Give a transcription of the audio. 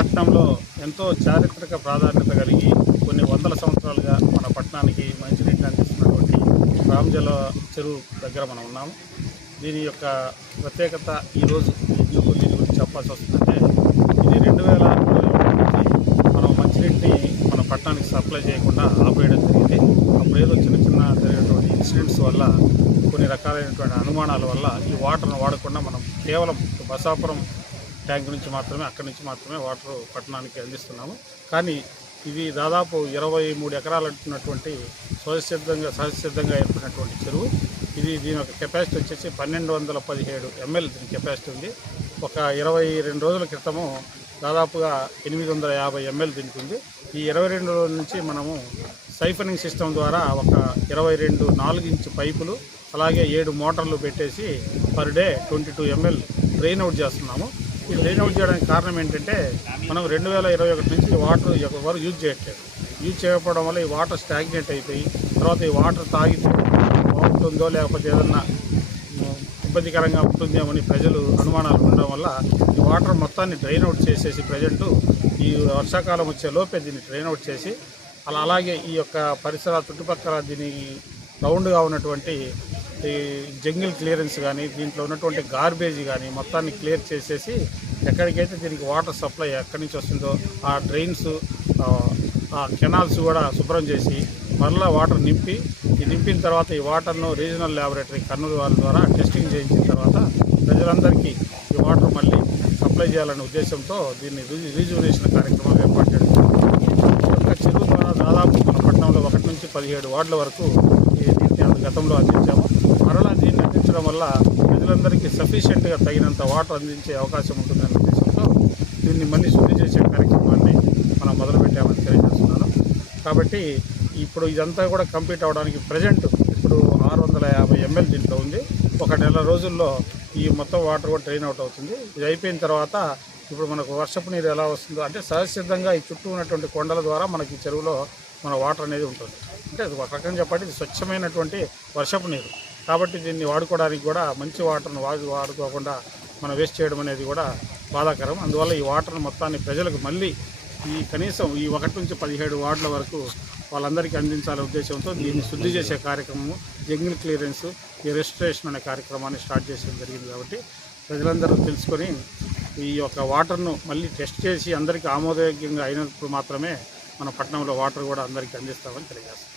పట్టణంలో ఎంతో చారిత్రక ప్రాధాన్యత కలిగి కొన్ని వందల సంవత్సరాలుగా మన పట్టణానికి మంచినీటిని అందిస్తున్నటువంటి రామజల చెరువు దగ్గర మనం ఉన్నాము. దీని యొక్క ప్రత్యేకత ఈరోజు ఎందుకు దీని గురించి చెప్పాల్సి వస్తుందంటే ఇది రెండు వేల ఇరవై మనం మంచినీటిని మన పట్టణానికి సప్లై చేయకుండా ఆపేయడం జరిగింది. అప్పుడు ఏదో చిన్న చిన్న జరిగినటువంటి ఇన్సిడెంట్స్ వల్ల కొన్ని రకాలైనటువంటి అనుమానాల వల్ల ఈ వాటర్ను వాడకుండా మనం కేవలం బసాపురం ట్యాంక్ నుంచి మాత్రమే అక్కడి నుంచి మాత్రమే వాటర్ పట్టణానికి అందిస్తున్నాము. కానీ ఇది దాదాపు ఇరవై మూడు ఎకరాలు అంటున్నటువంటి స్వసిద్ధంగా సహజసిద్ధంగా ఏర్పడినటువంటి చెరువు. ఇది దీని యొక్క కెపాసిటీ వచ్చేసి పన్నెండు వందల పదిహేడు ఎంఎల్ దీని కెపాసిటీ ఉంది. ఒక ఇరవై రెండు రోజుల క్రితము దాదాపుగా ఎనిమిది వందల యాభై ఎంఎల్ దీనికి ఉంది. ఈ ఇరవై రెండు రోజుల నుంచి మనము సైఫనింగ్ సిస్టమ్ ద్వారా ఒక ఇరవై రెండు నాలుగు ఇంచు పైపులు అలాగే ఏడు మోటార్లు పెట్టేసి per day twenty two ML drain out చేస్తున్నాము. ఈ డ్రైన్ అవుట్ చేయడానికి కారణం ఏంటంటే మనం రెండు వేల ఇరవై ఒకటి నుంచి వాటర్ ఎవరు యూజ్ చేయట్లేదు. యూజ్ చేయకపోవడం వల్ల ఈ వాటర్ స్టాగ్నేట్ అయిపోయి తర్వాత ఈ వాటర్ తాగితే బాగుంటుందో లేకపోతే ఏదన్నా ఇబ్బందికరంగా ఉంటుందేమో అని ప్రజలు అనుమానాలు ఉండడం వల్ల ఈ వాటర్ మొత్తాన్ని డ్రైన్ అవుట్ చేసేసి ప్రజెంటు ఈ వర్షాకాలం వచ్చే లోపే దీన్ని డ్రైన్ అవుట్ చేసి అలా అలాగే ఈ యొక్క పరిసర చుట్టుపక్కల దీని రౌండ్గా ఉన్నటువంటి ఈ జంగిల్ క్లియరెన్స్ కానీ దీంట్లో ఉన్నటువంటి గార్బేజ్ కానీ మొత్తాన్ని క్లియర్ చేసేసి ఎక్కడికైతే దీనికి వాటర్ సప్లై ఎక్కడి నుంచి వస్తుందో ఆ డ్రైన్స్ ఆ కెనాల్స్ కూడా శుభ్రం చేసి మరలా వాటర్ నింపి ఈ నింపిన తర్వాత ఈ వాటర్ను రీజనల్ ల్యాబొరేటరీ కర్నూలు వారి ద్వారా టెస్టింగ్ చేయించిన తర్వాత ప్రజలందరికీ ఈ వాటర్ మళ్ళీ సప్లై చేయాలనే ఉద్దేశంతో దీన్ని రీజువనేషన్ కార్యక్రమం ఏర్పాటు చేయడం యొక్క చెరువు ద్వారా దాదాపు మన పట్టణంలో ఒకటి నుంచి పదిహేడు వార్డుల వరకు ఈ గతంలో అందించాము. మరలా నీళ్ళు అందించడం వల్ల ప్రజలందరికీ సఫిషియెంట్గా తగినంత వాటర్ అందించే అవకాశం ఉంటుందనే ఉద్దేశంతో దీన్ని మళ్ళీ శుద్ధి చేసే కార్యక్రమాన్ని మనం మొదలుపెట్టామని తెలియజేస్తున్నాను. కాబట్టి ఇప్పుడు ఇదంతా కూడా కంప్లీట్ అవడానికి ప్రజెంట్ ఇప్పుడు ఆరు వందల యాభై ఎంఎల్ దీంట్లో ఉంది. ఒక నెల రోజుల్లో ఈ మొత్తం వాటర్ కూడా డ్రైన్ అవుట్ అవుతుంది. ఇది అయిపోయిన తర్వాత ఇప్పుడు మనకు వర్షపు నీరు ఎలా వస్తుందో అంటే సహజసిద్ధంగా ఈ చుట్టూ ఉన్నటువంటి కొండల ద్వారా మనకి చెరువులో మన వాటర్ అనేది ఉంటుంది. అంటే ఒక రకంగా చెప్పండి ఇది స్వచ్ఛమైనటువంటి వర్షపు నీరు. కాబట్టి దీన్ని వాడుకోవడానికి కూడా మంచి వాటర్ను వాడు వాడుకోకుండా మనం వేస్ట్ చేయడం అనేది కూడా బాధాకరం. అందువల్ల ఈ వాటర్ను మొత్తాన్ని ప్రజలకు మళ్ళీ ఈ కనీసం ఈ ఒకటి నుంచి పదిహేడు వార్డుల వరకు వాళ్ళందరికీ అందించాలనే ఉద్దేశంతో దీన్ని శుద్ధి చేసే కార్యక్రమము జంగిల్ క్లియరెన్స్ ఈ రిజిస్ట్రేషన్ అనే కార్యక్రమాన్ని స్టార్ట్ చేయడం జరిగింది కాబట్టి ప్రజలందరూ తెలుసుకొని ఈ యొక్క వాటర్ను మళ్ళీ టెస్ట్ చేసి అందరికీ ఆమోదయోగ్యంగా అయినప్పుడు మాత్రమే మన పట్టణంలో వాటర్ కూడా అందరికీ అందిస్తామని తెలియజేస్తాం.